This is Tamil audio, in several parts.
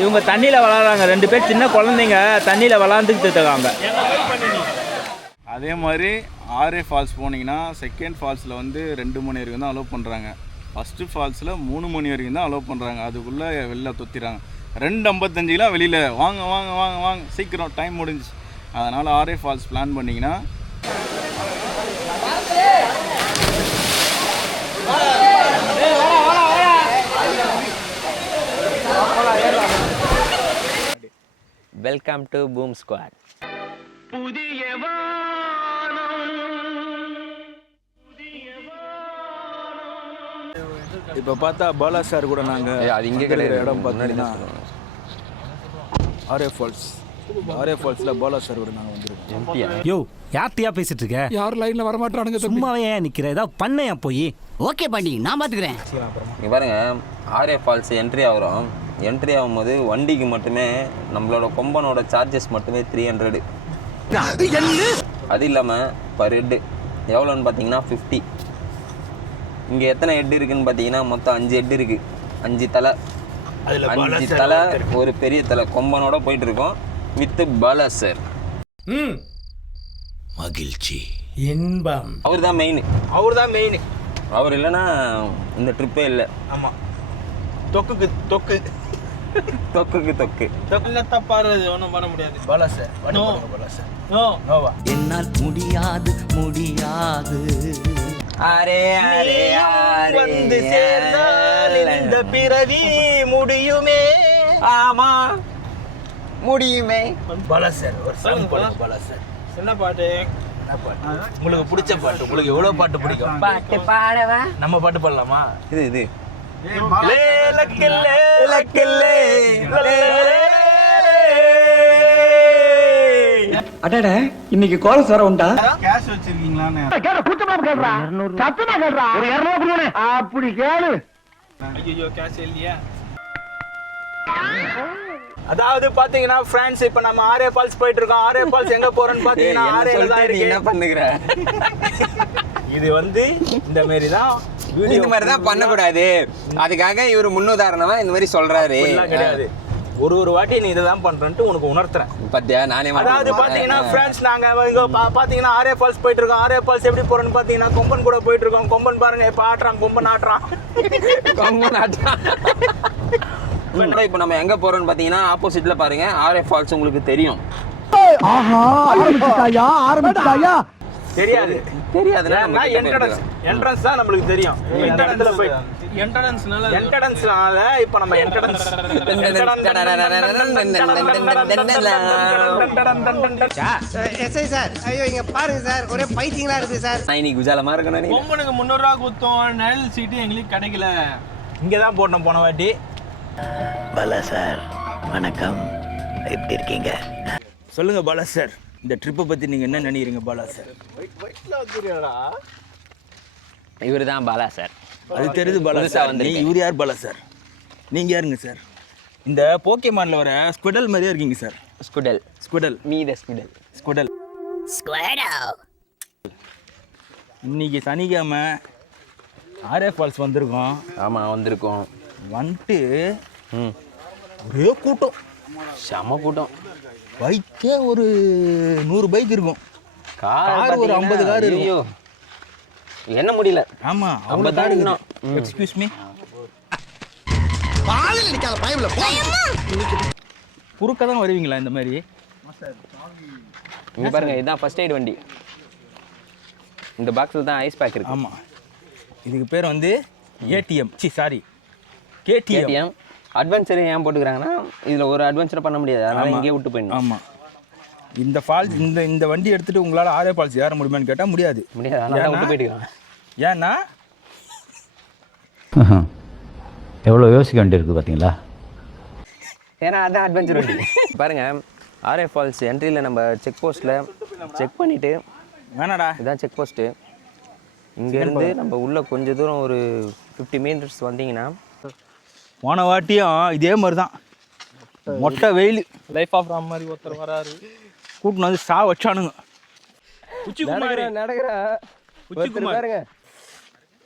இவங்க தண்ணியில் விளாட்றாங்க, 2 பேர் சின்ன குழந்தைங்க தண்ணியில் விளாண்டுக்கிட்டு இருக்காங்க. அதே மாதிரி ஆரே ஃபால்ஸ் போனீங்கன்னா செகண்ட் ஃபால்ஸில் வந்து 2 மணி வரைக்கும் தான் அலோவ் பண்ணுறாங்க. ஃபஸ்ட்டு ஃபால்ஸில் 3 மணி வரைக்கும் தான் அலோவ் பண்ணுறாங்க. அதுக்குள்ளே வெளில தொத்திடுறாங்க. 2:55 வெளியில் வாங்க வாங்க வாங்க வாங்க சீக்கிரம் டைம் முடிஞ்சிச்சு. அதனால் ஆரே ஃபால்ஸ் பிளான் பண்ணிங்கன்னா வெல்கம் டு பூம் ஸ்குவாட். இப்போ பார்த்தா பாலா சார் கூட நாங்கள் அது இங்கே கிடையாது, இடம் பார்த்தீங்கன்னா ஆரே ஃபால்ஸ். ஆரே ஃபால்ஸில் பாலா சார் கூட நாங்கள் வந்துருக்கோம். யோ யார்ட்டியா பேசிட்டு இருக்க? யார் லைன்ல வர மாட்டானுங்க. சும்மாவே ஏன் நிக்கிற? ஏதாவது பண்ணையா போய். ஓகே பாண்டி, நான் பாத்துக்கிறேன். இங்கே பாருங்க, ஆரே ஃபால்ஸ் என்ட்ரி ஆகிறோம். என்ட்ரி ஆகும்போது வண்டிக்கு மட்டுமே நம்மளோட கொம்பனோட சார்ஜஸ் மட்டுமே 300. அது இல்லாமல் பர் ஹெட்டு எவ்வளோன்னு பார்த்தீங்கன்னா 50. இங்கே எத்தனை ஹெட் இருக்குதுன்னு பார்த்தீங்கன்னா மொத்தம் 5 ஹெட் இருக்குது. 5 தலை, 5 தலை, ஒரு பெரிய தலை கொம்பனோட போயிட்டுருக்கோம் வித் பாலா சார். மகிழ்ச்சி, இன்பம். அவர் தான் மெயின். அவர் இல்லைன்னா இந்த ட்ரிப்பே இல்லை. ஆமாம், தொக்குக்கு தொக்கு தொக்குக்கு தொக்கு தப்பாடுறது ஒன்றும் பண்ண முடியாது. பாலா சார், பாலா சார், நோவா. என்னால் முடியாது முடியாது. அரே அரே வந்து சேர்ந்தால் இந்த பிறவி முடியுமே. ஆமா முடியுமே. பாலா சார் ஒரு சாங் பாடுங்க. பாலா சார் என்ன பாட்டு? உங்களுக்கு பிடிச்ச பாட்டு, உங்களுக்கு எவ்வளோ பாட்டு பிடிக்கும்? பாட்டு பாடவா? நம்ம பாட்டு பாடலாமா? இது அடட, இன்னைக்கு கோலஸ் வர உண்டா? கேஷ் வச்சிருக்கீங்களான்னு அப்படி கேளு. ஐயோ கேஷ் இல்லையா? அதாவது பாத்தீங்கன்னா ஃப்ரெண்ட்ஸ், இப்ப நம்ம ஆரே ஃபால்ஸ் போயிட்டு இருக்கோம். ஆரே ஃபால்ஸ் எங்க போறோம்னு பாத்தீங்கன்னா ஆரேல தான் இருக்கு. என்ன பண்ணுகிற? இது வந்து இந்த மாதிரி தான் இந்த மாதிரி தான் பண்ணக்கூடாது. அதுக்காக இவர் முன்னுதாரணமா இந்த மாதிரி சொல்றாரு. கிடையாது, ஒரு வாட்டி நீ இதை தான் பண்றேன்ட்டு உனக்கு உணர்த்துறேன். பத்தியா நானே. அதாவது பாத்தீங்கன்னா ஃப்ரெண்ட்ஸ், நாங்க இங்க பாத்தீங்கன்னா ஆரே ஃபால்ஸ் போயிட்டு இருக்கோம். ஆரே ஃபால்ஸ் எப்படி போறோம்னு பாத்தீங்கன்னா கொம்பன் கூட போயிட்டு இருக்கோம். கொம்பன் பாருங்க இப்ப ஆட்டுறான், கொம்பன் ஆட்டுறான். இப்போ நம்ம எங்க போறோம்னு பாத்தீங்கன்னா ஆப்போசிட்ல பாருங்க ஆரே ஃபால்ஸ் உங்களுக்கு தெரியும். தெரியாது தெரியாதுன்னா என்ட்ரன்ஸ் தான் நம்மளுக்கு தெரியும். இந்த இடத்துல போய் என்ட்ரன்ஸ்னால இப்போ நம்ம என்ட்ரன்ஸ் எஸ்ஐ சார், ஐயோ இங்க பாருங்க சார், ஒரே பைத்தியங்களா இருக்கு சார். நான் இன்னைக்கு குஜாலமா இருக்கணும். நீ பொம்பனுக்கு 300 ரூபா குத்தோம், நிழல் சீட்டு எங்களுக்கு கிடைக்கல. இங்கே தான் போட்டோம் போன வாட்டி. பாலா சார் வணக்கம், எப்படி இருக்கீங்க? சொல்லுங்க பாலா சார், இந்த ட்ரிப்பை பத்தி நீங்க என்ன நினைக்கிறீங்க பாலா சார்? இவரு தான் பாலா சார். அது தெரியுது பாலா சார். இவர் யார் பாலா சார்? நீங்க யாருங்க சார்? இந்த போக்கேமான்ல வர ஸ்குடல் மாதிரியே இருக்கீங்க சார். ஸ்குடல் மீத ஸ்குடல். இன்னைக்கு சனிக்கிழமை ஆரே ஃபால்ஸ் வந்திருக்கோம். ஆமா வந்திருக்கோம். வந்துட்டு ஒரே கூட்டம், செம கூட்டம். பைக்கே ஒரு 100 பைக் இருக்கும். கார் ஒரு 50 கார் இருக்கும். என்ன முடியல. ஆமா, 50 கார் இருக்கணும். எக்ஸ்கியூஸ் மீ, குறுக்க தான் வருவீங்களா இந்த மாதிரி? இங்க பாருங்க, இதுதான் ஃபர்ஸ்ட் எய்ட் வண்டி. இந்த பாக்ஸில் தான் ஐஸ் பேக் இருக்கு. ஆமாம், இதுக்கு பேர் வந்து ஏடிஎம், சாரி கேடிஎம். அட்வென்ச்சர் ஏன் போட்டுக்கிறாங்கன்னா இதில் ஒரு அட்வென்ச்சர் பண்ண முடியாது, அதனால இங்கே விட்டு போயிடணும். ஆமாம், இந்த ஃபால்ஸ் இந்த வண்டி எடுத்துகிட்டு உங்களால் ஆரே ஃபால்ஸ் ஏற முடியுமான்னு கேட்டால் முடியாது. அதனால விட்டு போயிட்டுருக்காங்க. ஏன்னா எவ்வளோ யோசிக்க வேண்டியிருக்கு பார்த்தீங்களா? ஏன்னா அதுதான் அட்வென்ச்சர் வண்டி. பாருங்கள், ஆரே ஃபால்ஸ் என்ட்ரியில் நம்ம செக் போஸ்ட்டில் செக் பண்ணிவிட்டு வேணாடா, இதுதான் செக் போஸ்ட்டு. இங்கேருந்து நம்ம உள்ளே கொஞ்சம் தூரம் ஒரு 50 மீட்டர்ஸ் வந்தீங்கன்னா போன வாட்டியும் இதே மாதிரி தான் மொட்டை வெயில் லைஃப் ஆஃப் ராம் மாதிரி ஒருத்தர் வராரு, கூட்டின்னு வந்து சா வச்சானுங்க. உச்சிக்குமார் பாருங்க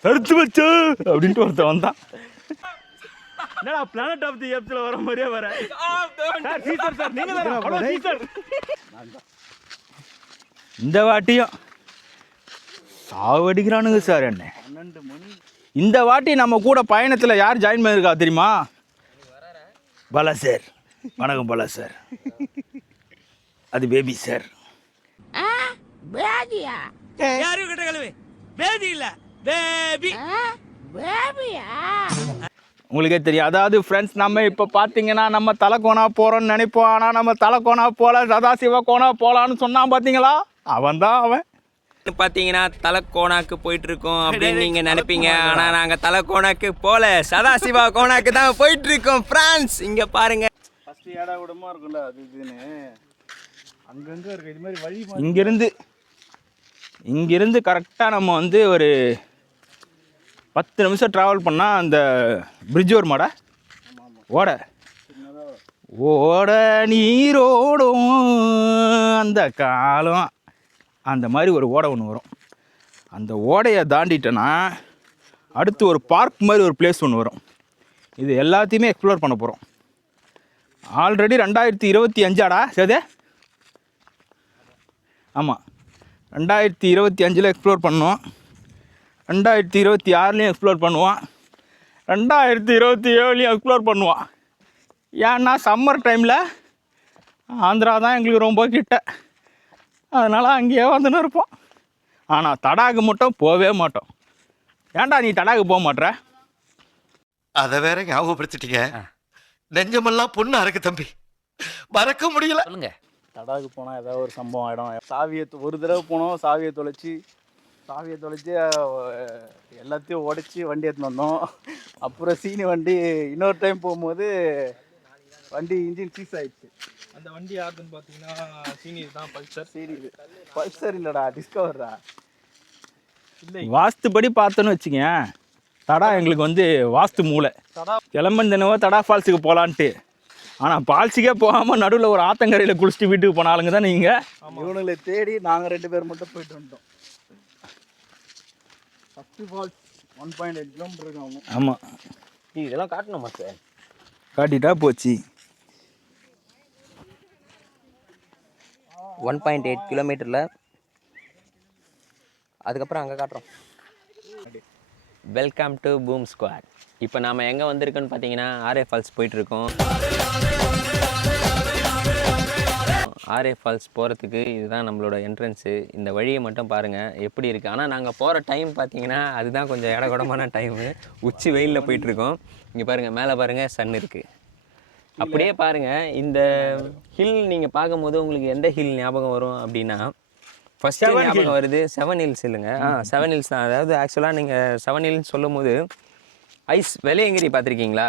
தடுத்து வச்சு அப்படின்ட்டு ஒருத்தன் வந்தான். என்னடா பிளானட் ஆஃப் தி ஏப்ஸ்ல வர மாதிரியே வர சார் சீசர் சார் நீங்க தான் ஹலோ சீசர் இந்த வாட்டியும் சாவடிக்கிறானுங்க சார் என்ன 12 மணி. இந்த வாட்டி நம்ம கூட பயணத்தில் யார் ஜாயின் பண்ணியிருக்கா தெரியுமா? பாலா சார். வணக்கம் பாலா சார். அது பேபி சார். யாரும் கிட்ட கழுவு பேபி இல்ல பேபி பேபியா உங்களுக்கே தெரியும். அதாவது ஃப்ரெண்ட்ஸ், நம்ம இப்போ பார்த்தீங்கன்னா நம்ம தலைக்கோணா போகிறோன்னு நினைப்போம். ஆனால் நம்ம தலைக்கோணா போகல, சதாசிவ கோணா போகலான்னு சொன்னான் பார்த்தீங்களா? அவன் தான் அவன். பார்த்தீங்கன்னா தலைக்கோணாக்கு போயிட்டு இருக்கோம் அப்படின்னு நீங்க நினைப்பீங்க. ஆனா நாங்க தலைக்கோணாக்கு போல, சதாசிவா கோணாக்கு தான் போயிட்டு இருக்கோம். பிரான்ஸ் இங்க பாருங்க. ஃபர்ஸ்ட் ஏடா கூடமா இருக்கும்ல அது இதுன்னு அங்கங்க இருக்கு. இது மாதிரி வழி இங்கிருந்து கரெக்டாக நம்ம வந்து ஒரு 10 நிமிஷம் ட்ராவல் பண்ணால் அந்த பிரிட்ஜ் ஒரு மாடா ஓட நீரோடும் அந்த காலம், அந்த மாதிரி ஒரு ஓடை ஒன்று வரும். அந்த ஓடையை தாண்டிட்டேன்னா அடுத்து ஒரு பார்க் மாதிரி ஒரு பிளேஸ் ஒன்று வரும். இது எல்லாத்தையுமே எக்ஸ்ப்ளோர் பண்ண போகிறோம். ஆல்ரெடி 2025ஆடா சேதே? ஆமாம், 2025 எக்ஸ்ப்ளோர் பண்ணுவோம், 2026 எக்ஸ்ப்ளோர் பண்ணுவான், 2027 எக்ஸ்ப்ளோர் பண்ணுவான். ஏன்னா சம்மர் டைமில் ஆந்திரா தான் எங்களுக்கு ரொம்ப கிட்ட, அதனால் அங்கேயே வந்துன்னு இருப்போம். ஆனால் தடாகு மட்டும் போகவே மாட்டோம். ஏன்டா நீ தடாகு போக மாட்ற? அதை வேற ஞாபகப்படுத்திட்டீங்க. நெஞ்சமெல்லாம் பொண்ணா இருக்கு தம்பி, மறக்க முடியல. சொல்லுங்க. தடாகு போனால் ஏதாவது ஒரு சம்பவம் ஆகிடும். சாவியை ஒரு தடவை போனோம், சாவியை தொலைச்சி எல்லாத்தையும் உடச்சி வண்டி எடுத்துன்னு வந்தோம். அப்புறம் சீனி வண்டி இன்னொரு டைம் போகும்போது வண்டி இன்ஜின் சீஸ் ஆயிடுச்சு. அந்த வண்டி யாருதுன்னு பார்த்தீங்கன்னா சீனியர் தான், பல்சர் இல்லைடா, டிஸ்கவர்டா. வாஸ்துபடி பார்த்தோன்னு வச்சுங்க, தடா எங்களுக்கு வந்து வாஸ்து மூளை. கிளம்பந்தனவோ தடா ஃபால்ஸுக்கு போகலான்ட்டு, ஆனால் ஃபால்ஸுக்கே போகாமல் நடுவில் ஒரு ஆத்தங்கரையில் குளிச்சுட்டு வீட்டுக்கு போனாலுங்க தான் நீங்கள். இவனுங்களை தேடி நாங்கள் 2 பேர் மட்டும் போயிட்டு வந்துட்டோம். ஃபஸ்ட்டு ஃபால்ஸ் 1.8 கிலோமீட்டர் இருக்கும். ஆமாம், இதெல்லாம் காட்டணுமா சார்? காட்டிட்டா போச்சு. 1.8 கிலோமீட்டரில் அதுக்கப்புறம் அங்கே காட்டுறோம். Welcome to boom squad. இப்போ நாம் எங்கே வந்திருக்கோன்னு பார்த்தீங்கன்னா ஆர்ஏ ஃபால்ஸ் போயிட்டுருக்கோம். ஆர்ஏ ஃபால்ஸ் போகிறதுக்கு இதுதான் நம்மளோட என்ட்ரன்ஸு. இந்த வழியை மட்டும் பாருங்கள் எப்படி இருக்குது. ஆனால் நாங்கள் போகிற டைம் பார்த்தீங்கன்னா அதுதான் கொஞ்சம் இடகுடமான டைமு. உச்சி வெயிலில் போயிட்டுருக்கோம். இங்கே பாருங்கள், மேலே பாருங்கள், சன் இருக்குது. அப்படியே பாருங்கள், இந்த ஹில் நீங்கள் பார்க்கும்போது உங்களுக்கு எந்த ஹில் ஞாபகம் வரும் அப்படின்னா, ஃபஸ்ட்டு ஞாபகம் வருது 7 ஹில்ஸ் இல்லைங்க. 7 ஹில்ஸ் தான். அதாவது ஆக்சுவலாக நீங்கள் 7 ஹில்ஸ் சொல்லும் போது ஐஸ் வெள்ளையங்கிரி பார்த்துருக்கீங்களா?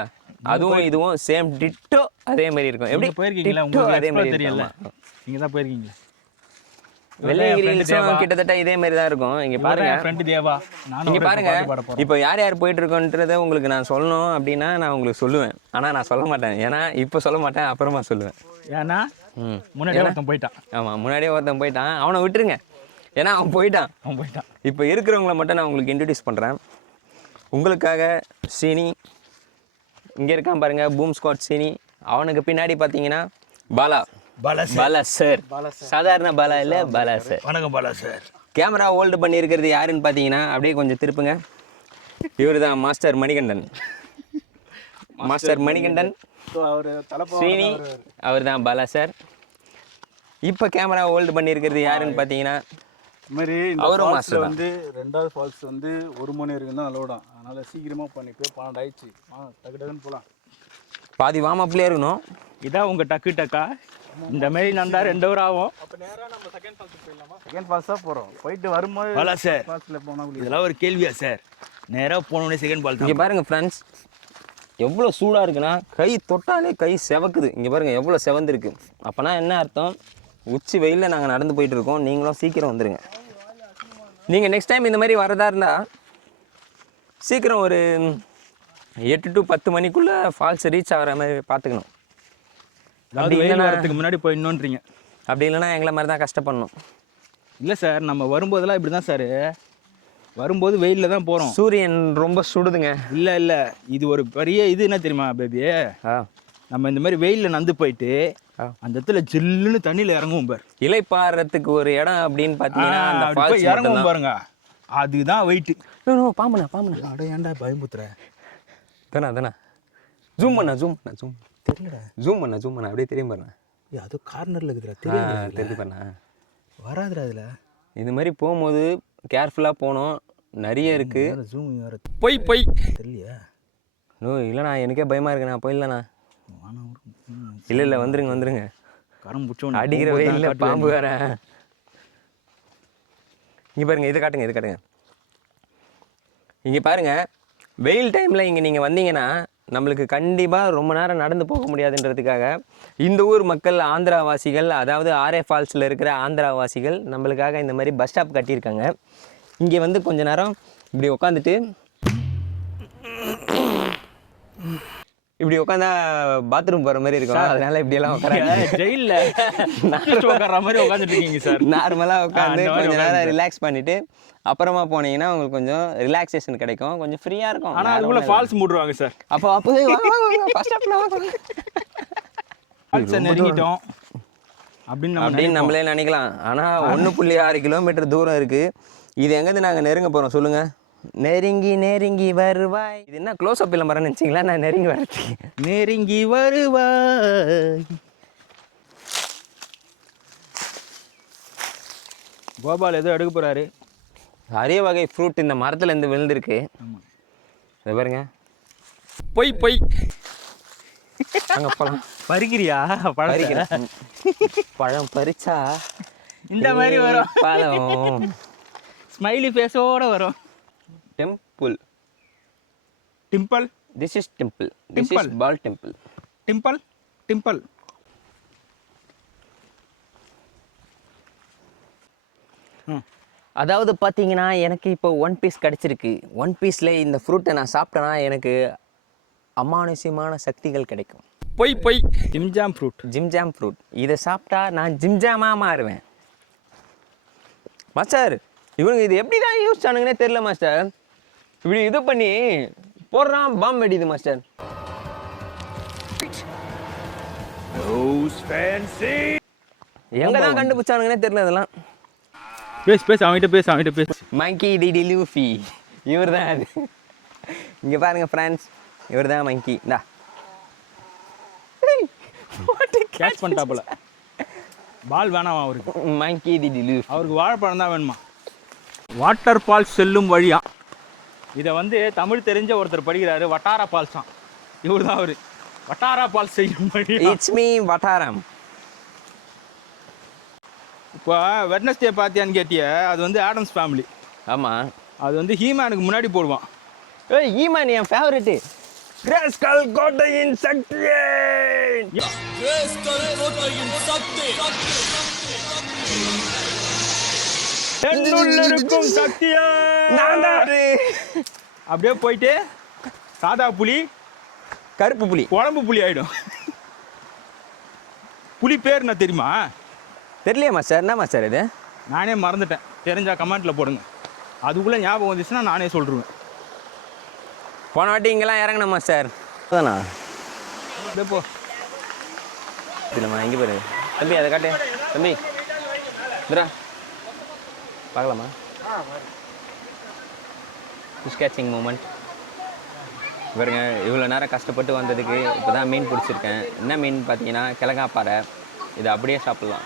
அதுவும் இதுவும் சேம் டிட்டோ அதே மாதிரி இருக்கும். எப்படி போயிருக்கீங்களா? டிட்டோ அதே மாதிரி தெரியல, நீங்கள் தான் போயிருக்கீங்களா? வெள்ளையங்கிரி ஹில்ஸும் கிட்டத்தட்ட இதே மாதிரி தான் இருக்கும். இங்கே பாருங்க, ஃப்ரெண்டு தேவா, இங்கே பாருங்க. இப்போ யார் யார் போயிட்டு இருக்கோன்றதை உங்களுக்கு நான் சொல்லணும் அப்படின்னா நான் உங்களுக்கு சொல்லுவேன். ஆனால் நான் சொல்ல மாட்டேன். ஏன்னா இப்போ சொல்ல மாட்டேன், அப்புறமா சொல்லுவேன். ஏன்னா முன்னாடியே ஒருத்தன் போயிட்டான். ஆமாம், முன்னாடியே ஒருத்தன் போயிட்டான். அவனை விட்டுருங்க, ஏன்னா அவன் போயிட்டான். இப்போ இருக்கிறவங்கள மட்டும் நான் உங்களுக்கு இன்ட்ரடியூஸ் பண்ணுறேன். உங்களுக்காக சீனி இங்கே இருக்கான் பாருங்கள், பூம் ஸ்குவாட் சீனி. அவனுக்கு பின்னாடி பார்த்தீங்கன்னா பாலா சார். சாதாரண பாலா இல்லை, பாலா சார். வணக்கம் பாலா சார். கேமரா ஹோல்டு பண்ணியிருக்கிறது யாருன்னு பார்த்தீங்கன்னா, அப்படியே கொஞ்சம் திருப்புங்க, இவர் தான் மாஸ்டர் மணிகண்டன். சீனி அவர் தான் பாலா சார். இப்போ கேமரா ஹோல்டு பண்ணியிருக்கிறது யாருன்னு பார்த்தீங்கன்னா மாதிரி அவரும் மாஸ்டர் வந்து 2வது ஃபால்ஸ் வந்து 1 மணி வரைக்கும் தான் அலோடாம். அதனால் சீக்கிரமாக பண்ணிட்டு 12 ஆயிடுச்சு. டக்கு டக்குன்னு போகலாம். பாதி வார்மப்லேயே இருக்கணும். இதான் உங்கள் டக்கா. இந்த மாதிரி நடந்தா 2 ஹவர் ஆகும். அப்போ நேராக நம்ம செகண்ட் ஃபால்ஸுக்கு போயிடலாமா? செகண்ட் ஃபால்ஸ் தான் போகிறோம். போயிட்டு வரும்போது பாலா சார், ஃபால்ஸில் போனால் இதெல்லாம் ஒரு கேள்வியா சார்? நேராக போனோடனே செகண்ட் ஃபால்ஸ். இங்கே பாருங்கள் ஃப்ரெண்ட்ஸ், எவ்வளோ சூடாக இருக்குன்னா கை தொட்டாலே கை செவக்குது. இங்கே பாருங்கள் எவ்வளோ செவந்துருக்கு. அப்போனா என்ன அர்த்தம்? உச்சி வெயிலில் நாங்கள் நடந்து போயிட்டு இருக்கோம். நீங்களும் சீக்கிரம் வந்துடுங்க. நீங்கள் நெக்ஸ்ட் டைம் இந்த மாதிரி வரதா இருந்தால் சீக்கிரம் ஒரு 8 to 10 மணிக்குள்ளே ஃபால்ஸ் ரீச் ஆகிற மாதிரி பார்த்துக்கணும். அப்படி இல்லைன்னா வரதுக்கு முன்னாடி போயிடணுன்றீங்க. அப்படி இல்லைன்னா எங்களை மாதிரி தான் கஷ்டப்படணும். இல்லை சார், நம்ம வரும்போதெல்லாம் இப்படி தான் சார். வரும்போது வெயிலில் தான் போகிறோம். சூரியன் ரொம்ப சுடுதுங்க. இல்லை இது ஒரு பெரிய இது என்ன தெரியுமா பேபி, நம்ம இந்த மாதிரி வெயிலில் நந்து போயிட்டு அந்த இடத்துல ஜில்லுன்னு தண்ணியில் இறங்குவோம் பாரு. இலைப்பாறதுக்கு ஒரு இடம் அப்படின்னு பார்த்தீங்கன்னா அந்த ஃபால்ஸ் இறங்குவோம் பாருங்க, அதுதான் வெயிட்டு. பாம்புண்ணா அட ஏன்டா பயமுத்துற? தானே ஜூம் பண்ண தெரியலடா, ஜூம் பண்ண அப்படியே தெரியும் பாருண்ணா. அது கார்னரில் இருக்குதுடா, தெரிஞ்சு பாருண்ணா. வராதுடா அதில். இது மாதிரி போகும்போது கேர்ஃபுல்லாக போகணும், நிறைய இருக்குது. ஜூம் வர போய் தெரியலையா? இல்லைண்ணா எனக்கே பயமாக இருக்குண்ணா, போயிடலண்ணா. இல்லை வந்துருங்க. கரம் பிடிச்சோம் அடிக்கிற வெயிலில் பாம்பு வேற. இங்கே பாருங்கள், இதை காட்டுங்க. இங்கே பாருங்கள், வெயில் டைமில் இங்கே நீங்கள் வந்தீங்கன்னா நம்மளுக்கு கண்டிப்பாக ரொம்ப நேரம் நடந்து போக முடியாதுன்றதுக்காக இந்த ஊர் மக்கள், ஆந்திராவாசிகள், அதாவது ஆர்ஏ ஃபால்ஸில் இருக்கிற ஆந்திராவாசிகள் நம்மளுக்காக இந்த மாதிரி பஸ் ஸ்டாப் கட்டியிருக்காங்க. இங்கே வந்து கொஞ்ச நேரம் இப்படி உட்காந்தா பாத்ரூம் போகிற மாதிரி இருக்கும். அதனால இப்படியெல்லாம் உட்கார ஜெயிலில் உட்கார மாதிரி உட்காந்துட்டு இருக்கீங்க சார். நார்மலாக உட்காந்து கொஞ்சம் நேரம் ரிலாக்ஸ் பண்ணிவிட்டு அப்புறமா போனீங்கன்னா உங்களுக்கு கொஞ்சம் ரிலாக்ஸேஷன் கிடைக்கும், கொஞ்சம் ஃப்ரீயாக இருக்கும். ஆனால் அதுக்குள்ளே ஃபால்ஸ் மூடுவாங்க சார். அப்போதே நெருங்கிட்டோம் அப்படின்னு நம்மளே நினைக்கலாம். ஆனால் 1.6 கிலோமீட்டர் தூரம் இருக்குது. இது எங்கேருந்து நாங்கள் நெருங்க போகிறோம் சொல்லுங்கள்? நெருங்கி வருவாய். இது என்ன க்ளோஸ் அப் இல்லை மரம் நினச்சிங்களா? நான் நெருங்கி வரதுக்கு. நெருங்கி வருவாய். கோபால் ஏதோ எடுக்க போகிறாரு. அரிய வகை ஃப்ரூட் இந்த மரத்துலேருந்து விழுந்திருக்கு. இதை பாருங்க. போய் அங்கே பழம் பறிக்கிறியா? பறிக்கிறேன். பழம் பறிச்சா இந்த மாதிரி வரும். பழம் ஸ்மைலி ஃபேஸோட வரும். Temple. This is temple. This is பால் டெம்பிள். அதாவது பார்த்தீங்கன்னா எனக்கு இப்போ 1 பீஸ் கிடச்சிருக்கு. 1 பீஸில் இந்த ஃப்ரூட்டை நான் சாப்பிட்டேன்னா எனக்கு அமானுஷ்யமான சக்திகள் கிடைக்கும். போய் ஜிம்ஜாம் ஃப்ரூட். இதை சாப்பிட்டா நான் ஜிம்ஜாமாக மாறுவேன். மாஸ்டர், இவங்க இது எப்படி தான் யூஸ் ஆனுங்கன்னே தெரியல மாஸ்டர். இப்படி இது பண்ணி போடுறான், பாம்பு வெடிது மாஸ்டர். எங்கே தான் கண்டுபிடிச்சானுங்கன்னே தெரியல இதெல்லாம். பேசு அவன்கிட்ட பேசு. மங்கி டிடி லூஃபி இவர் தான் அது. இங்கே பாருங்கள் ஃப்ரெண்ட்ஸ், இவர் தான் மங்கி. இந்தா கேட்ச் பண்ணிட்டாப்புல. பால் வேணாம் அவருக்கு. மங்கி டிடி லூஃபி. அவருக்கு வாழைப்பழம் தான் வேணுமா? வாட்டர் ஃபால்ஸ் செல்லும் வழியா. இதை வந்து தமிழ் தெரிஞ்ச ஒருத்தர் படிக்கிறாரு. வட்டார ஃபால்ஸ் தான். இவர் தான் அவர். வட்டார ஃபால்ஸ் செய்யும் வழி. இட்ஸ் மீ வட்டாரம். இப்போ வெட்னஸ்டே பார்த்தியான்னு கேட்டிய, அது வந்து ஆடம்ஸ் ஃபேமிலி. ஆமாம், அது வந்து ஹீமேனுக்கு முன்னாடி போடுவான். ஏய், ஹீமேன் என் ஃபேவரெட்டு. கிரேஸ்கல் கோட்டையின் சக்தி. என்னுள்ளிருக்கும் சக்தியே நான் தான். அப்படியே போயிட்டு சாதா புலி, கருப்பு புலி, குழம்பு புலி ஆயிடும். புலி பேர் என்ன தெரியுமா? தெரியலையா மாஸ்டர்? என்ன மாஸ்டர் இது? நானே மறந்துட்டேன். தெரிஞ்சா கமெண்ட்டில் போடுங்க. அதுக்குள்ளே ஞாபகம் வந்துச்சுன்னா நானே சொல்லிடுவேன். போன வாட்டி இங்கெல்லாம் இறங்கணும் மாஸ்டர். அதானா போ இல்லைம்மா, இங்கே பாரு தம்பி, அதை காட்டு தம்பி. இதுரா பார்க்கலாமா? Fish catching moment. பாருங்க, இவ்வளோ நேரம் கஷ்டப்பட்டு வந்ததுக்கு இப்போ தான் மீன் பிடிச்சிருக்கேன். என்ன மீன் பார்த்தீங்கன்னா கிழங்காப்பாறை. இதை அப்படியே சாப்பிட்லாம்.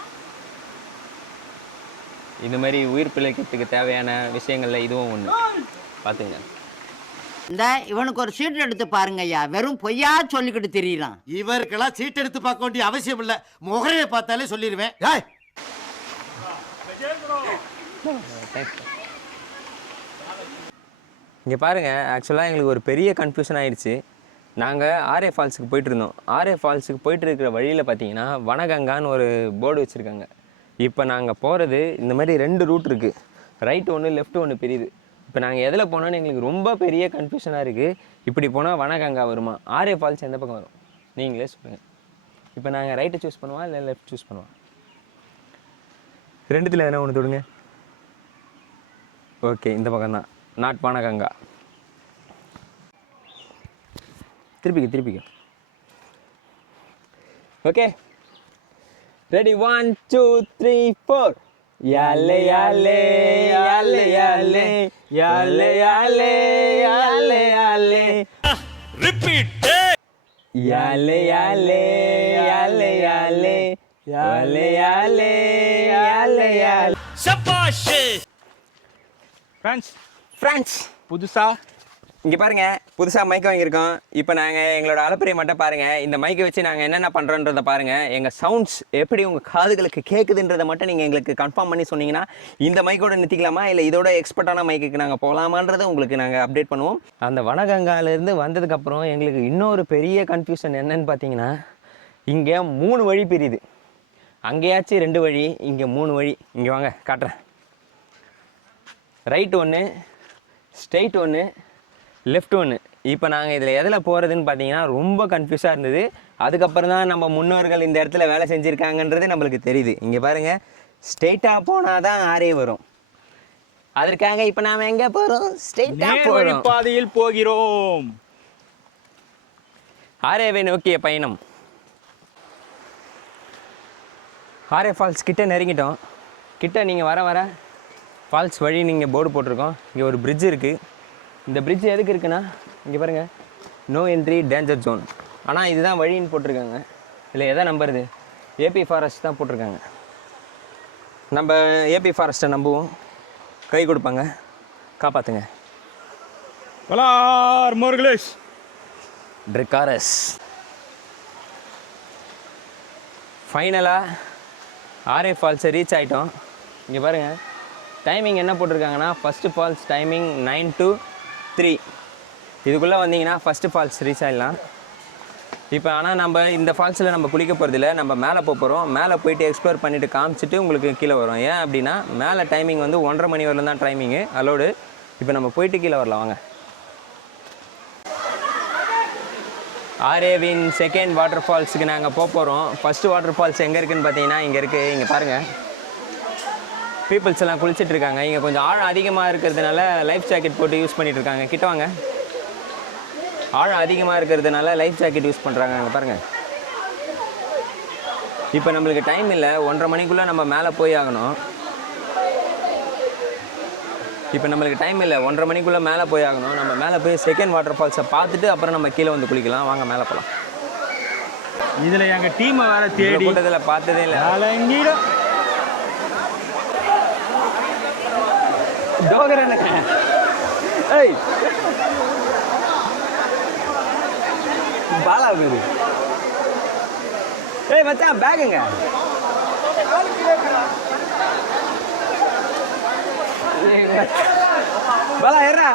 இது மாதிரி உயிர் பிழைக்கிறதுக்கு தேவையான விஷயங்களில் இதுவும் ஒன்று. பார்த்துங்க. இந்த இவனுக்கு ஒரு சீட் எடுத்து பாருங்க ஐயா. வெறும் பொய்யா சொல்லிக்கிட்டு தெரியலாம். இவருக்கெல்லாம் சீட் எடுத்து பார்க்க வேண்டிய அவசியம் இல்லை. முகரையை பார்த்தாலே சொல்லிடுவேன். இங்கே பாருங்கள், ஆக்சுவலாக எங்களுக்கு ஒரு பெரிய கன்ஃபியூஷன் ஆகிடுச்சு. நாங்கள் ஆர்ஏ ஃபால்ஸுக்கு போயிட்டு இருந்தோம். ஆர்ஏ ஃபால்ஸுக்கு போயிட்டு இருக்கிற வழியில் பார்த்தீங்கன்னா வனகங்கான்னு ஒரு போர்டு வச்சுருக்காங்க. இப்போ நாங்கள் போகிறது இந்த மாதிரி 2 ரூட் இருக்குது. ரைட்டு ஒன்று, லெஃப்ட் ஒன்று பிரியுது. இப்போ நாங்கள் எதில் போனோன்னு எங்களுக்கு ரொம்ப பெரிய கன்ஃபியூஷனாக இருக்குது. இப்படி போனால் வனகங்கா வருமா, ஆர்ஏ ஃபால்ஸ் எந்த பக்கம் வரும் நீங்களே சொல்லுங்கள். இப்போ நாங்கள் ரைட்டு சூஸ் பண்ணுவோம் இல்லை லெஃப்ட் சூஸ் பண்ணுவோம்? 2த்தில் எதனா ஒன்று தொடுங்க. ஓகே, இந்த பக்கம் தான். நாட் வனகங்கா. திருப்பிக்க. Okay, ready, 1 2 3 4. யாலே யாலே யாலே யாலே யாலே யாலே யாலே யாலே ரிப்பீட். யாலே யாலே யாலே யாலே யாலே யாலே யாலே யாலே. சபாஷ் ஃப்ரெண்ட்ஸ் புதுசாக இங்கே பாருங்கள், புதுசாக மைக் வாங்கியிருக்கோம். இப்போ நாங்கள் எங்களோட அலப்பறையை மட்டும் பாருங்கள். இந்த மைக்கை வச்சு நாங்கள் என்னென்ன பண்ணுறோன்றதை பாருங்கள். எங்கள் சவுண்ட்ஸ் எப்படி உங்கள் காதுகளுக்கு கேட்குதுன்றதை மட்டும் நீங்கள் எங்களுக்கு கன்ஃபார்ம் பண்ணி சொன்னீங்கன்னா இந்த மைக்கோட நிறுத்திக்கலாமா, இல்லை இதோட எக்ஸ்பர்ட்டான மைக்குக்கு நாங்கள் போகலாமான்றதை உங்களுக்கு நாங்கள் அப்டேட் பண்ணுவோம். அந்த வனகங்காலேருந்து வந்ததுக்கப்புறம் எங்களுக்கு இன்னொரு பெரிய கன்ஃபியூஷன் என்னன்னு பார்த்தீங்கன்னா, இங்கே 3 வழி பிரியுது. அங்கேயாச்சும் 2 வழி, இங்கே 3 வழி. இங்கே வாங்க காட்டுறேன். ரைட் ஒன்று, ஸ்ட்ரெயிட் ஒன்று, லெஃப்ட் ஒன்று. இப்போ நாங்கள் இதில் எதில் போகிறதுன்னு பார்த்தீங்கன்னா ரொம்ப கன்ஃபியூஸாக இருந்தது. அதுக்கப்புறம் தான் நம்ம முன்னோர்கள் இந்த இடத்துல வேலை செஞ்சுருக்காங்கன்றது நம்மளுக்கு தெரியுது. இங்கே பாருங்கள், ஸ்ட்ரெயிட்டாக போனால் தான் ஆரே வரும். அதற்காக இப்போ நாம் எங்கே போகிறோம்? ஸ்ட்ரெயிட்டாக போகிறோம். பாதையில் போகிறோம். ஆரேவை நோக்கிய பயணம். ஆரே ஃபால்ஸ் கிட்ட நெருங்கிட்டோம். கிட்ட நீங்கள் வர வர ஃபால்ஸ் வழி நீங்கள் போர்டு போட்டிருக்கோம். இங்கே ஒரு பிரிட்ஜ் இருக்குது. இந்த பிரிட்ஜ் எதுக்கு இருக்குன்னா, இங்கே பாருங்கள், நோ என்ட்ரி டேஞ்சர் ஜோன். ஆனால் இதுதான் வழின்னு போட்டிருக்காங்க. இல்லை எதை நம்புறது? ஏபி ஃபாரஸ்ட் தான் போட்டிருக்காங்க. நம்ம ஏபி ஃபாரஸ்ட்டை நம்புவோம். கை கொடுப்பாங்க, காப்பாற்றுங்க. வலார் மோர்கலேஷ் ட்ரிகாரஸ். ஃபைனலாக ஆரே ஃபால்ஸை ரீச் ஆகிட்டோம். இங்கே பாருங்கள், டைமிங் என்ன போட்டிருக்காங்கன்னா, ஃபஸ்ட்டு ஃபால்ஸ் டைமிங் 9 to 3. இதுக்குள்ளே வந்தீங்கன்னா ஃபஸ்ட்டு ஃபால்ஸ் ரீச் ஆகிடலாம். இப்போ ஆனால் நம்ம இந்த ஃபால்ஸில் நம்ம குளிக்க போகிறதில்ல, நம்ம மேலே போகிறோம். மேலே போயிட்டு எக்ஸ்ப்ளோர் பண்ணிவிட்டு காமிச்சிட்டு உங்களுக்கு கீழே வரும். ஏன் அப்படின்னா, மேலே டைமிங் வந்து 1:30 மணி வரலாம் தான் டைமிங்கு அலோடு. இப்போ நம்ம போயிட்டு கீழே வரலாம் வாங்க. ஆரேவின் செகண்ட் வாட்டர் ஃபால்ஸுக்கு நாங்கள் போகிறோம். ஃபஸ்ட்டு வாட்டர் ஃபால்ஸ் எங்கே இருக்குதுன்னு பார்த்தீங்கன்னா, இங்கே இருக்குது. இங்கே பாருங்கள், பீப்புள்ஸ் எல்லாம் குளிச்சுட்டு இருக்காங்க. இங்கே கொஞ்சம் ஆழம் அதிகமாக இருக்கிறதுனால லைஃப் ஜாக்கெட் போட்டு யூஸ் பண்ணிகிட்டு இருக்காங்க. கிட்ட வாங்க. ஆழம் அதிகமாக இருக்கிறதுனால லைஃப் ஜாக்கெட் யூஸ் பண்ணுறாங்க. அங்கே பாருங்கள். இப்போ நம்மளுக்கு டைம் இல்லை, 1:30 மணிக்குள்ளே நம்ம மேலே போய் ஆகணும். இப்போ நம்மளுக்கு டைம் இல்லை, 1:30 மணிக்குள்ளே மேலே போய் ஆகணும். நம்ம மேலே போய் செகண்ட் வாட்டர் ஃபால்ஸை பார்த்துட்டு அப்புறம் நம்ம கீழே வந்து குளிக்கலாம். வாங்க மேலே போகலாம். இதில் எங்கள் டீமை வேறு தேடி கூட்டத்தில் பார்த்ததே இல்லை. டோகரண்ணே, ஏய் பாலா பேரு. ஏய் மச்சான், பேக்குங்க. பாலா ஏறா.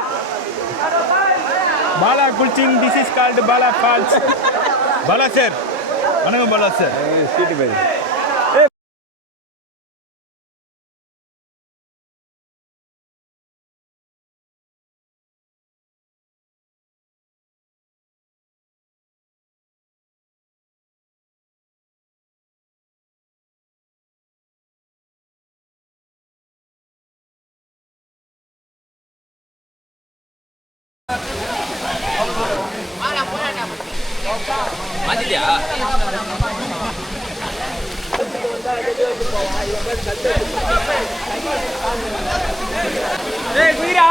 பாலா குல்ச்சிங். This is called Bala falls. Bala sir, வணக்கம் பாலா சார். ஸ்ட்ரீட் பேரு. மாத்திட்டியா? ஏய் குயிரா,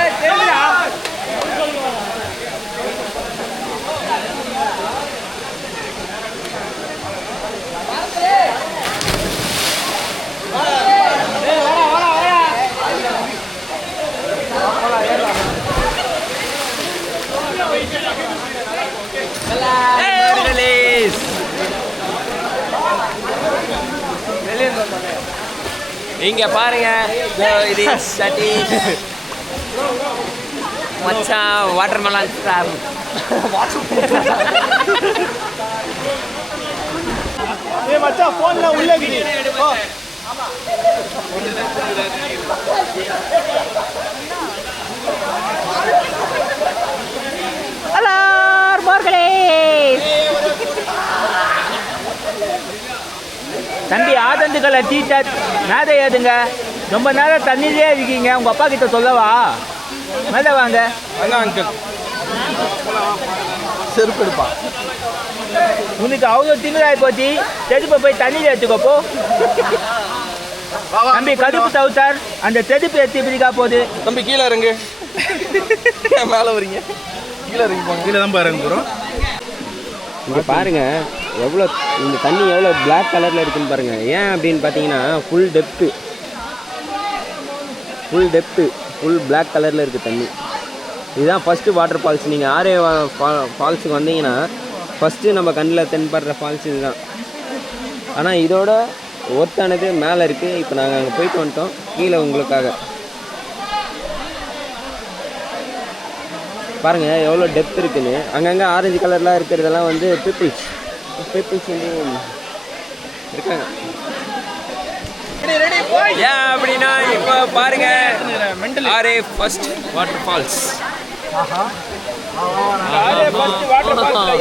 ஏய் தெரியா? இங்க பாருங்க, இது சதீஷ் மச்சான் வாட்டர்மெலன் ஸ்டார். ஏய் மச்சான், போன்ல உள்ள இருக்கு. ஹலோ மோர்களே. தம்பி ஆதந்துக்களை டீச்சர் மேதை ஏதுங்க ரொம்ப நேரம் தண்ணியிலே இருக்கீங்க உங்கள் அப்பா கிட்ட சொல்லவா மேலே வாங்க அங்கிள் செருப்பு எடுப்பா உனக்கு அவ்வளோ திமிராய் போச்சு செதுப்பை போய் தண்ணியில் எடுத்துக்கோப்போ தம்பி கடுப்பு தவுத்தார் அந்த செதுப்பு எடுத்து பிடிக்கா போகுது தம்பி கீழே இறங்கு மேலே வரீங்க கீழே இறங்கி போங்க கீழே தான் பாருங்க போகிறோம் இங்கே பாருங்க எவ்வளோ இந்த தண்ணி எவ்வளோ Black கலரில் இருக்குன்னு பாருங்க. ஏன் அப்படின்னு பார்த்தீங்கன்னா ஃபுல் டெப்த்து ஃபுல் Black கலரில் இருக்குது தண்ணி. இதுதான் ஃபஸ்ட்டு வாட்டர் ஃபால்ஸ். நீங்கள் ஆரே ஃபால்ஸுக்கு வந்தீங்கன்னா ஃபஸ்ட்டு நம்ம கண்ணில் தென்படுற ஃபால்ஸ் இதுதான். ஆனால் இதோட ஒர்த்தானது மேலே இருக்குது. இப்போ நாங்கள் அங்கே போயிட்டு வந்துட்டோம் கீழே உங்களுக்காக. பாருங்கள் எவ்வளோ டெப்த் இருக்குன்னு. அங்கங்கே ஆரஞ்சு கலர்லாம் இருக்கிறதெல்லாம் வந்து பீப்புள்ஸ் வந்து இருக்காங்க. ஏன் அப்படின்னா இப்போ பாருங்க ஆரே ஃபர்ஸ்ட் வாட்டர் ஃபால்ஸ்.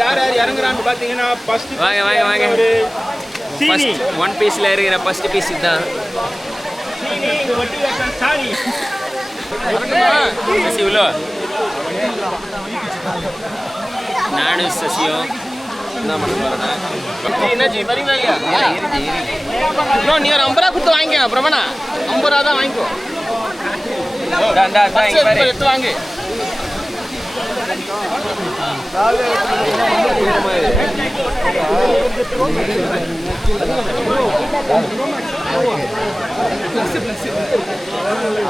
யார் யார் இறங்குறான்னு பார்த்தீங்கன்னா வாங்க ஃபர்ஸ்ட் ஒன் பீஸில் இருக்கிற ஃபர்ஸ்ட் பீஸ் இதுதான். இவ்வளோ நானும் சசியும் என்ன பண்ண போகிறேன்னா என்னாச்சு வரீங்களா இல்லையா நீ ஒரு 50 ரூபா கொடுத்து வாங்கிக்க பிரமணா 50 ரூபா தான் வாங்கிக்கோ எடுத்து வாங்கு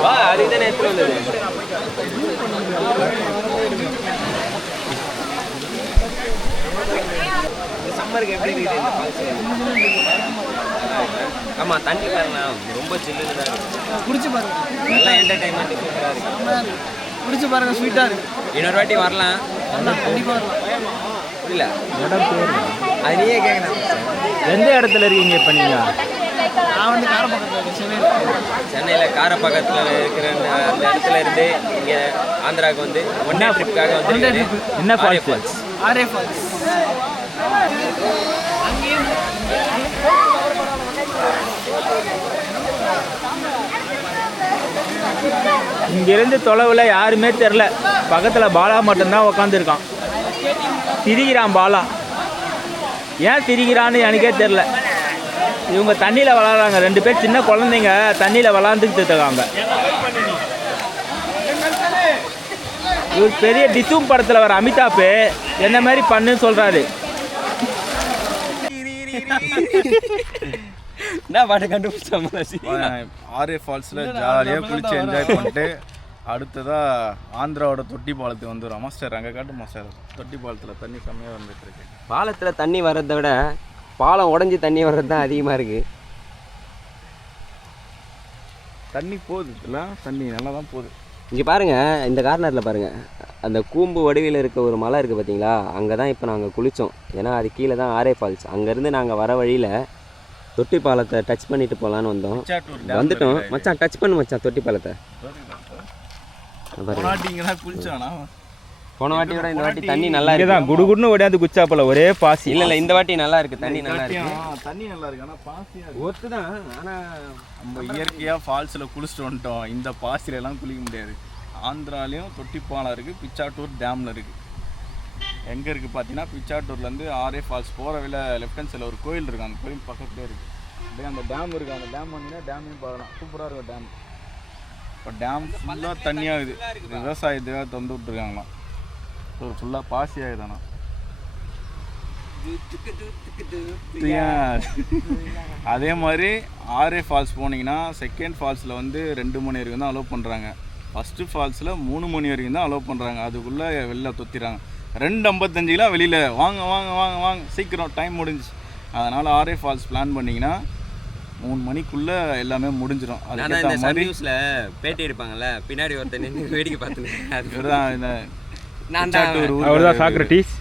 வா அதுக்கு தானே எடுத்துட்டு வந்தது. சம்மருக்கு எப்படி இருக்குது இந்த ஃபால்ஸ்? ஆமாம் தண்ணி பாருங்களேன் ரொம்ப சில்லுன்னு தான் இருக்குது. குடிச்சு பாருங்க நல்லா என்டர்டைன்மெண்ட் சூப்பராக இருக்குது. குடிச்சு பாருங்க ஸ்வீட்டாக இருக்கு. இன்னொரு வாட்டி வரலாம் கண்டிப்பாக வரலாம். இல்லை அது நீயே கேட்கணும். எந்த இடத்துல இருக்கீங்க இப்போ நீங்கள்? நான் வந்து காரப்பக்கத்தில் இருக்கேன் சென்னையில் காரப்பக்கத்தில் இருக்கிற அந்த இடத்துல இருந்து இங்கே ஆந்திராவுக்கு வந்து ஒன் டே ட்ரிப்புக்காக வந்து என்ன ஃபால்ஸ்? ஆரே ஃபால்ஸ். இங்கேருந்து தொலைவில் யாருமே தெரில. பக்கத்தில் பாலா மட்டும்தான் உக்காந்துருக்கான். திரிகிறான் பாலா. ஏன் திரிகிறான்னு எனக்கே தெரில. இவங்க தண்ணியில் விளாட்றாங்க. 2 பேர் சின்ன குழந்தைங்க தண்ணியில் விளாண்டுக்கிட்டு இருக்காங்க. இவர் பெரிய டிசூம் படத்தில் வர அமிதாப் என்ன மாதிரி பண்ணுன்னு சொல்கிறாரு. என்ன பாட்டு கண்டுபிடிச்சா? ஆரே ஃபால்ஸில் ஜாலியாக குளிச்சு என்ஜாய் பண்ணிட்டு அடுத்ததாக ஆந்திராவோட தொட்டி பாலத்துக்கு வந்துடும். மாஸ்டர் அங்கே காட்டு மாஸ்டர். தொட்டி பாலத்தில் தண்ணி கம்மியாக வந்துட்டுருக்கு. பாலத்தில் தண்ணி வர்றதை விட பாலம் உடஞ்சி தண்ணி வர்றது தான் அதிகமாக இருக்குது. தண்ணி போகுது இல்லை, தண்ணி நல்லா தான் போகுது. இங்கே பாருங்கள், இந்த கார்னரில் பாருங்கள், அந்த கூம்பு வடிவில் இருக்க ஒரு மலை இருக்குது பார்த்தீங்களா? அங்கே தான் இப்போ நாங்கள் குளித்தோம். ஏன்னா அது கீழே தான் ஆரே ஃபால்ஸ். அங்கேருந்து நாங்கள் வர வழியில் தொட்டி பாலத்தை டச் பண்ணிட்டு போகலான்னு வந்தோம். வந்துட்டோம் மச்சான். டச் பண்ணு மச்சான் தொட்டி பாலத்தை. போன வாட்டி விட இந்த வாட்டி தண்ணி நல்லா இருக்கு. தான் குடுகுடுன்னு ஓடியாந்து குச்சா போல ஒரே பாசி. இல்லை இந்த வாட்டி நல்லா இருக்குது. தண்ணி நல்லா இருக்கு. தண்ணி நல்லா இருக்கு. ஆனால் பாசியாக ஒத்து தான். ஆனால் நம்ம இயற்கையாக ஃபால்ஸில் குளிச்சுட்டு வந்துட்டோம். இந்த பாசிலெல்லாம் குளிக்க முடியாது. ஆந்திராலையும் தொட்டிப்பாலம் இருக்குது, பிச்சாட்டூர் டேமில் இருக்குது. எங்கே இருக்குது பார்த்தீங்கன்னா பிச்சாட்டூர்லேருந்து ஆரே ஃபால்ஸ் போகிற வழியில் லெஃப்ட் ஹேண்ட் சைடில் ஒரு கோயில் இருக்குது. அந்த கோயில் பக்கத்துலேயே இருக்குது. அப்படியே அந்த டேம் இருக்குது. அந்த டேம் வந்தீங்கன்னா டேமையும் பார்க்கலாம். சூப்பராக இருக்கும் டேம். இப்போ டேம் ஃபுல்லாக தண்ணியாகுது. விவசாயத்துக்காக திறந்து விட்ருக்காங்களாம். ஸோ ஃபுல்லாக பாசி ஆகுதாண்ணா. அதே மாதிரி ஆரே ஃபால்ஸ் போனீங்கன்னா செகண்ட் ஃபால்ஸில் வந்து 2 மணி வரைக்கும் தான் அலோவ் பண்ணுறாங்க. ஃபஸ்ட்டு ஃபால்ஸில் 3 மணி வரைக்கும் தான் அலோவ் பண்ணுறாங்க. அதுக்குள்ளே வெளில தொத்திடுறாங்க. 2:55 வெளியில் வாங்க வாங்க வாங்க வாங்க சீக்கிரம் டைம் முடிஞ்சிச்சு. அதனால் ஆரே ஃபால்ஸ் பிளான் பண்ணிங்கன்னா 3 மணிக்குள்ளே எல்லாமே முடிஞ்சிடும். அதுக்கு இந்த நியூஸில் பேட்டி எடுப்பாங்கல்ல, பின்னாடி ஒருத்தர் நின்று வேடிக்கை பார்த்துன்னு அதுதான் இந்த அவர் தான் சாக்ரட்டிஸ்.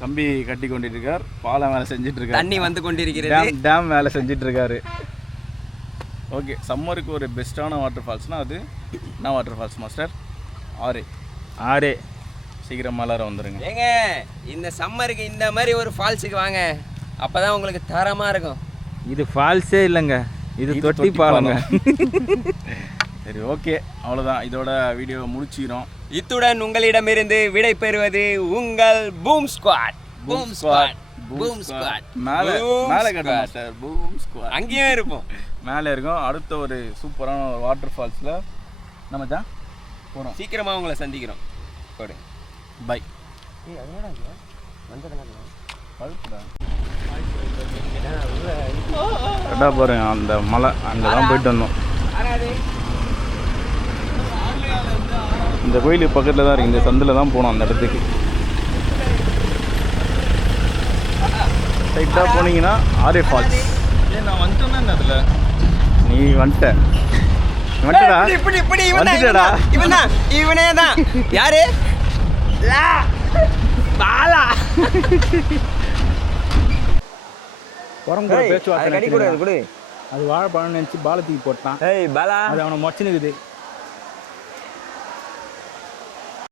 கம்பி கட்டி கொண்டிட்டு இருக்கார். பாலம் வேலை செஞ்சுட்டு இருக்காரு. தண்ணி வந்து கொண்டிருக்கிறது. டேம் வேலை செஞ்சுட்டு இருக்காரு. ஓகே, சம்மருக்கு ஒரு பெஸ்ட்டான வாட்டர் ஃபால்ஸ்னால் அது என்ன வாட்டர் ஃபால்ஸ் மாஸ்டர்? ஆரே. சீக்கிரம் மலர வந்துடுங்க. ஏங்க இந்த சம்மருக்கு இந்த மாதிரி ஒரு ஃபால்ஸுக்கு வாங்க. அப்போ தான் உங்களுக்கு தரமாக இருக்கும். இது ஃபால்ஸே இல்லைங்க, இது தொட்டி பாலங்க. சரி ஓகே, அவ்வளோதான், இதோட வீடியோ முடிச்சிக்கிறோம். இத்துடன் உங்களிடமிருந்து விடை பெறுவது உங்கள் boom squad. Boom squad, boom squad. மேலே கட்டணும் சார், பூம் ஸ்குவாட். அங்கேயும் இருப்போம், மேலே இருக்கும். அடுத்த ஒரு சூப்பரான ஒரு வாட்டர் ஃபால்ஸில் நம்ம தான் போகிறோம். சீக்கிரமாக உங்களை சந்திக்கிறோம். போடு பை. கரெக்டாக பாருங்க, அந்த மலை அங்கே தான் போயிட்டு வந்தோம். இந்த கோயிலுக்கு பக்கத்தில் தான் இருக்குது, இந்த சந்தில் தான் போனோம் அந்த இடத்துக்கு. ரைட்டாக போனீங்கன்னா ஆரே ஃபால்ஸ். நான் வந்துட்டேன் அதில். நீ வந்துட்டடா, வந்துட்டடா. இவனே தான். யாரு? பாலா. பேச்சுவார்த்தை கடிக்கூடாது கொடு. அது வாழைப்பழம் நினச்சி பாலத்துக்கு போட்டான். ஏய் பாலா, அது அவனை மொச்சுனுக்குது.